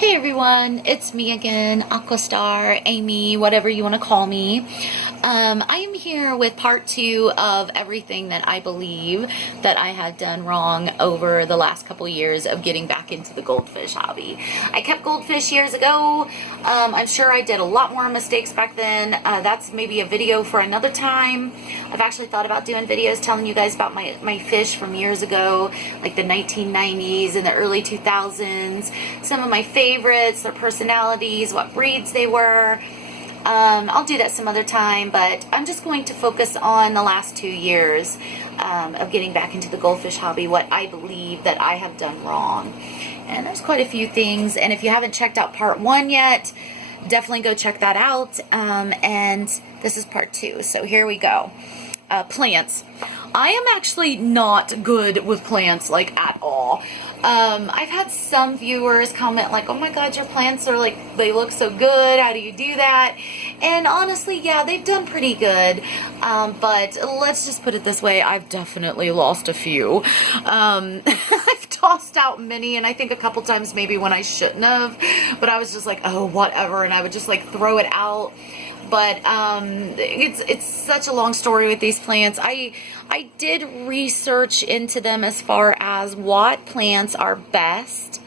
Hey everyone, it's me again, Aquastar, Amy, whatever you want to call me. I am here with part 2 of everything that I believe that I had done wrong over the last couple years of getting back into the goldfish hobby. I kept goldfish years ago. I'm sure I did a lot more mistakes back then. That's maybe a video for another time. I've actually thought about doing videos telling you guys about my fish from years ago, like the 1990s and the early 2000s, some of my favorites, their personalities, what breeds they were. I'll do that some other time, but I'm just going to focus on the last 2 years of getting back into the goldfish hobby, what I believe that I have done wrong. And there's quite a few things, and if you haven't checked out part 1 yet, definitely go check that out. And this is part 2, so here we go. Plants. I am actually not good with plants, like, at all. I've had some viewers comment like, oh my god, your plants are like, they look so good, how do you do that? And honestly, yeah, they've done pretty good, but let's just put it this way, I've definitely lost a few. I've tossed out many, and I think a couple times maybe when I shouldn't have, but I was just like, oh, whatever, and I would just like throw it out. But it's such a long story with these plants. I did research into them as far as what plants are best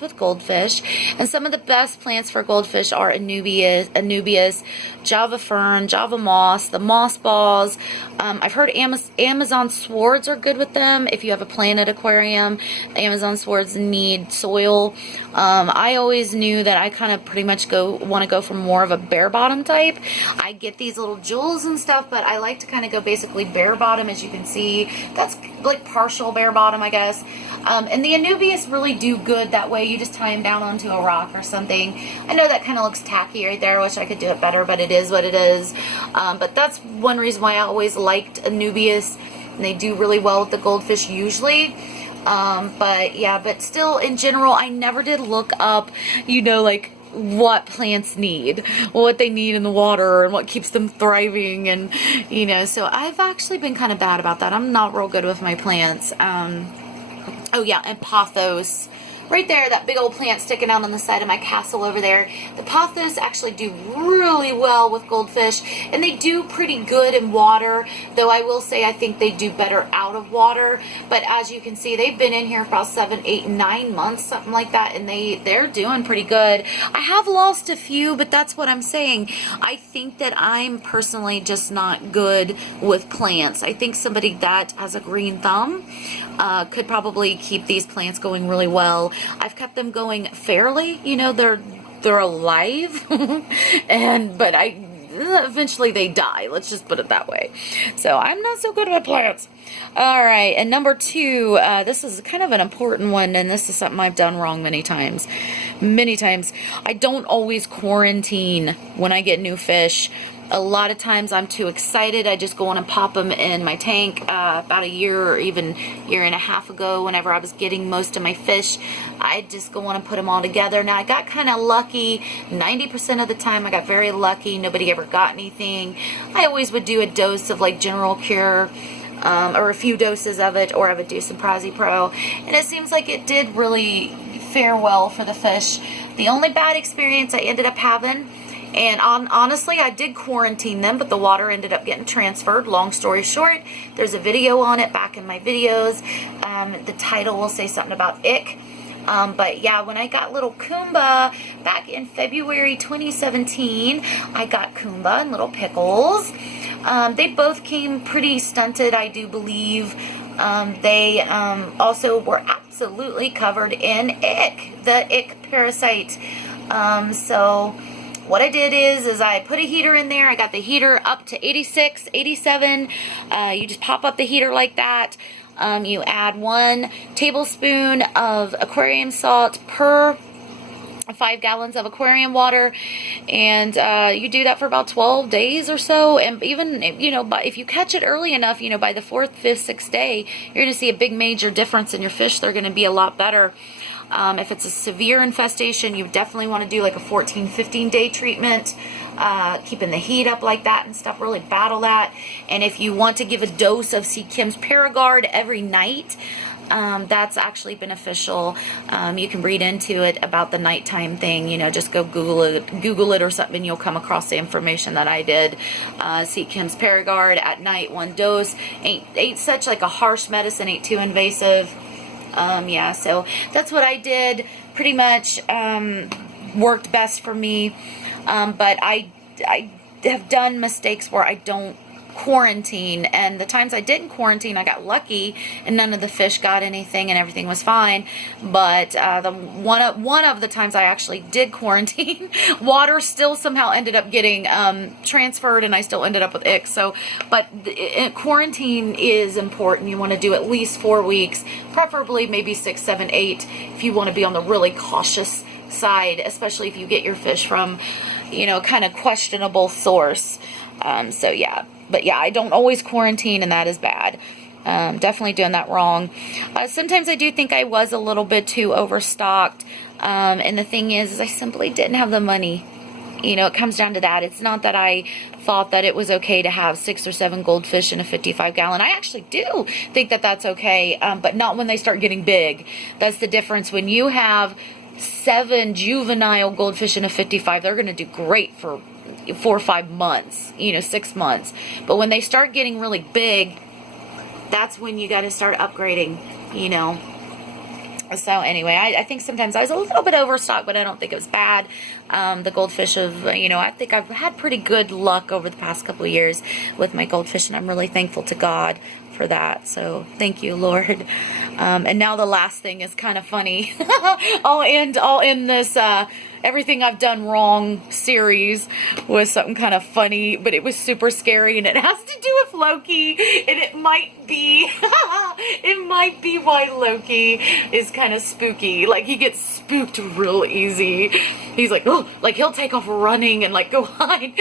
with goldfish, and some of the best plants for goldfish are Anubias, Java fern, Java moss, the moss balls. I've heard Amazon swords are good with them. If you have a planet aquarium, Amazon swords need soil. I always knew that I kind of pretty much want to go for more of a bare bottom type. I get these little jewels and stuff, but I like to kind of go basically bare bottom, as you can see. That's like partial bare bottom, I guess. And the Anubias really do good that way. You just tie them down onto a rock or something. I know that kind of looks tacky right there. I wish I could do it better, but it is what it is. But that's one reason why I always liked Anubias. And they do really well with the goldfish usually. But yeah, but still in general, I never did look up, you know, like what plants need, what they need in the water, and what keeps them thriving, and you know, so I've actually been kind of bad about that. I'm not real good with my plants. Oh yeah, and pothos. Right there, that big old plant sticking out on the side of my castle over there. The pothos actually do really well with goldfish, and they do pretty good in water, though I will say I think they do better out of water. But as you can see, they've been in here for about 7, 8, 9 months, something like that, and they're doing pretty good. I have lost a few, but that's what I'm saying. I think that I'm personally just not good with plants. I think somebody that has a green thumb could probably keep these plants going really well. I've kept them going fairly, you know, they're alive, but eventually they die. Let's just put it that way. So I'm not so good with plants. All right, and number 2, this is kind of an important one, and this is something I've done wrong many times. Many times. I don't always quarantine when I get new fish. A lot of times I'm too excited. I just go on and pop them in my tank. About a year or even year and a half ago, whenever I was getting most of my fish, I just go on and put them all together. Now, I got kind of lucky. 90% of the time, I got very lucky. Nobody ever got anything. I always would do a dose of like General Cure, or a few doses of it, or I would do some Prazi Pro. And it seems like it did really fare well for the fish. The only bad experience I ended up having, and honestly, I did quarantine them, but the water ended up getting transferred. Long story short, there's a video on it back in my videos. The title will say something about ick. But yeah, when I got little Kumba back in February 2017, I got Kumba and little Pickles. They both came pretty stunted, I do believe. They also were absolutely covered in ick, the ick parasite. So what I did is I put a heater in there. I got the heater up to 86, 87. You just pop up the heater like that. You add 1 tablespoon of aquarium salt per 5 gallons of aquarium water, and you do that for about 12 days or so. And even, you know, if you catch it early enough, you know, by the 4th, 5th, 6th day, you're going to see a big major difference in your fish. They're going to be a lot better. If it's a severe infestation, you definitely want to do like a 14, 15 day treatment, keeping the heat up like that and stuff, really battle that. And if you want to give a dose of Sea Kim's Paragard every night, That's actually beneficial. You can read into it about the nighttime thing. You know, just go Google it or something. You'll come across the information that I did. Seek Kim's Paragard at night, 1 dose. Ain't such like a harsh medicine. Ain't too invasive. Yeah, so that's what I did. Pretty much worked best for me. But I have done mistakes where I don't quarantine, and the times I didn't quarantine, I got lucky and none of the fish got anything and everything was fine. But the one of the times I actually did quarantine, water still somehow ended up getting transferred, and I still ended up with ick. So, but quarantine is important. You want to do at least 4 weeks, preferably maybe 6, 7, 8, if you want to be on the really cautious side, especially if you get your fish from, you know, kind of questionable source. So yeah, but yeah, I don't always quarantine, and that is bad. Definitely doing that wrong. Sometimes I do think I was a little bit too overstocked. And the thing is I simply didn't have the money. You know, it comes down to that. It's not that I thought that it was okay to have 6 or 7 goldfish in a 55-gallon. I actually do think that that's okay, but not when they start getting big. That's the difference. When you have 7 juvenile goldfish in a 55, they're going to do great for 4 or 5 months, you know, 6 months. But when they start getting really big, that's when you got to start upgrading, you know. So anyway, I think sometimes I was a little bit overstocked, but I don't think it was bad. The goldfish you know, I think I've had pretty good luck over the past couple of years with my goldfish, and I'm really thankful to God for that. So thank you, Lord. And now the last thing is kind of funny. I'll end this everything I've done wrong series with something kind of funny, but it was super scary, and it has to do with Loki, and it might be why Loki is kind of spooky. Like, he gets spooked real easy. He's like, oh, like he'll take off running and like go hide.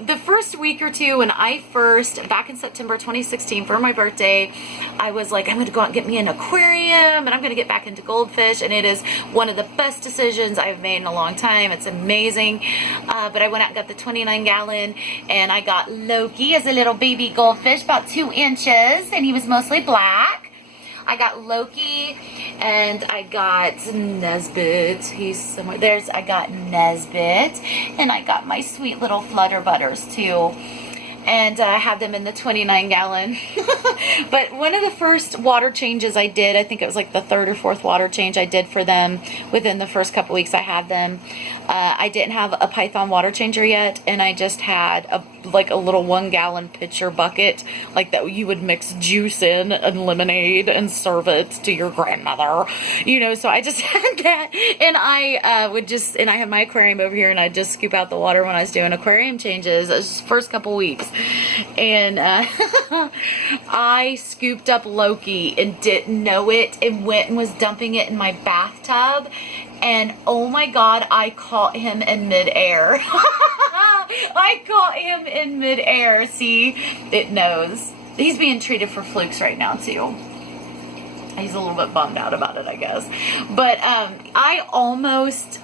The first week or two when I first, back in September 2016 for my birthday, I was like, I'm going to go out and get me an aquarium, and I'm going to get back into goldfish, and it is one of the best decisions I've made in a long time. It's amazing. But I went out and got the 29-gallon, and I got Loki as a little baby goldfish, about 2 inches, and he was mostly black. I got Loki, and I got Nesbit. He's somewhere. I got Nesbit, and I got my sweet little Flutter Butters too. And I had them in the 29-gallon. But one of the first water changes I did, I think it was like the 3rd or 4th water change I did for them within the first couple weeks I had them. I didn't have a Python water changer yet, and I just had a little 1-gallon pitcher bucket, like that you would mix juice in and lemonade and serve it to your grandmother, you know. So I just had that, and I I had my aquarium over here, and I'd just scoop out the water when I was doing aquarium changes. It was just first couple weeks, and I scooped up Loki and didn't know it, and went and was dumping it in my bathtub. And oh my God, I caught him in midair. I caught him in midair. See, it knows. He's being treated for flukes right now too. He's a little bit bummed out about it, I guess. But I almost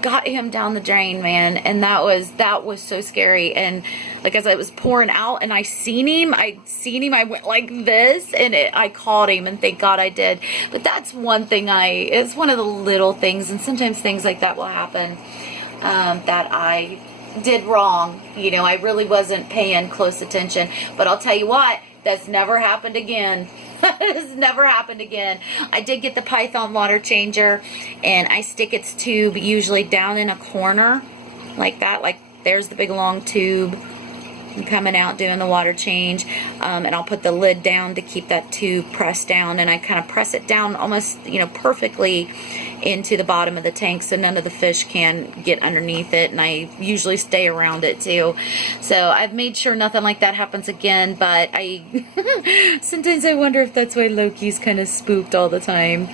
got him down the drain, man, and that was so scary. And like, as I was pouring out and I seen him, I went like this, and I caught him, and thank God I did. But that's one thing it's one of the little things, and sometimes things like that will happen that I did wrong. You know, I really wasn't paying close attention. But I'll tell you what, that's never happened again. It's never happened again. I did get the Python water changer, and I stick its tube usually down in a corner like that. Like, there's the big long tube. I'm coming out doing the water change, and I'll put the lid down to keep that tube pressed down, and I kind of press it down almost, you know, perfectly into the bottom of the tank so none of the fish can get underneath it, and I usually stay around it too. So I've made sure nothing like that happens again, but sometimes I wonder if that's why Loki's kind of spooked all the time.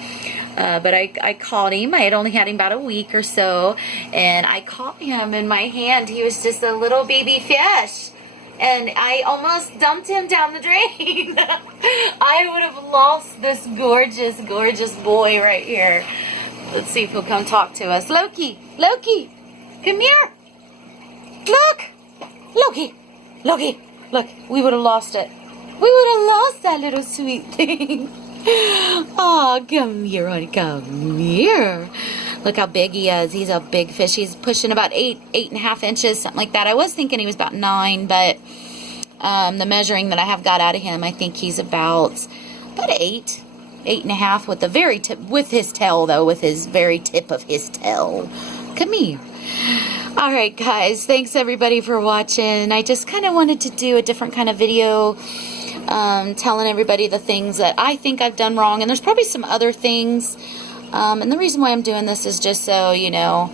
But I caught him. I had only had him about a week or so, and I caught him in my hand. He was just a little baby fish, and I almost dumped him down the drain. I would have lost this gorgeous, gorgeous boy right here. Let's see if he'll come talk to us. Loki, come here. Look, Loki, Look, we would have lost it. We would have lost that little sweet thing. Oh, come here, honey. Come here. Look how big he is. He's a big fish. He's pushing about 8.5 inches, something like that. I was thinking he was about 9, but the measuring that I have got out of him, I think he's about 8.5 with the very tip, with his tail though, with his very tip of his tail. Come here. All right, guys. Thanks everybody for watching. I just kind of wanted to do a different kind of video, telling everybody the things that I think I've done wrong, and there's probably some other things. And the reason why I'm doing this is just so, you know,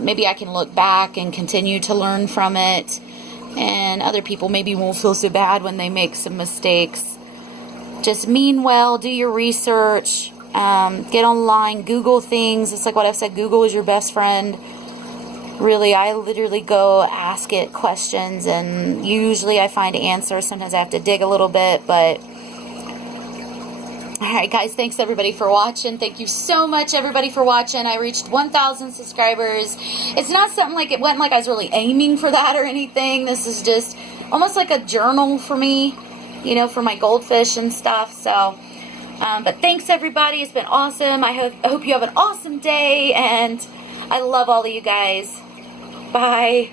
maybe I can look back and continue to learn from it, and other people maybe won't feel so bad when they make some mistakes. Just mean well, do your research, get online, Google things. It's like what I've said, Google is your best friend. Really, I literally go ask it questions, and usually I find answers. Sometimes I have to dig a little bit, but alright guys, thanks everybody for watching. Thank you so much everybody for watching. I reached 1,000 subscribers. It's not something like it wasn't like I was really aiming for that or anything. This is just almost like a journal for me, you know, for my goldfish and stuff. So, but thanks everybody. It's been awesome. I hope you have an awesome day, and I love all of you guys. Bye.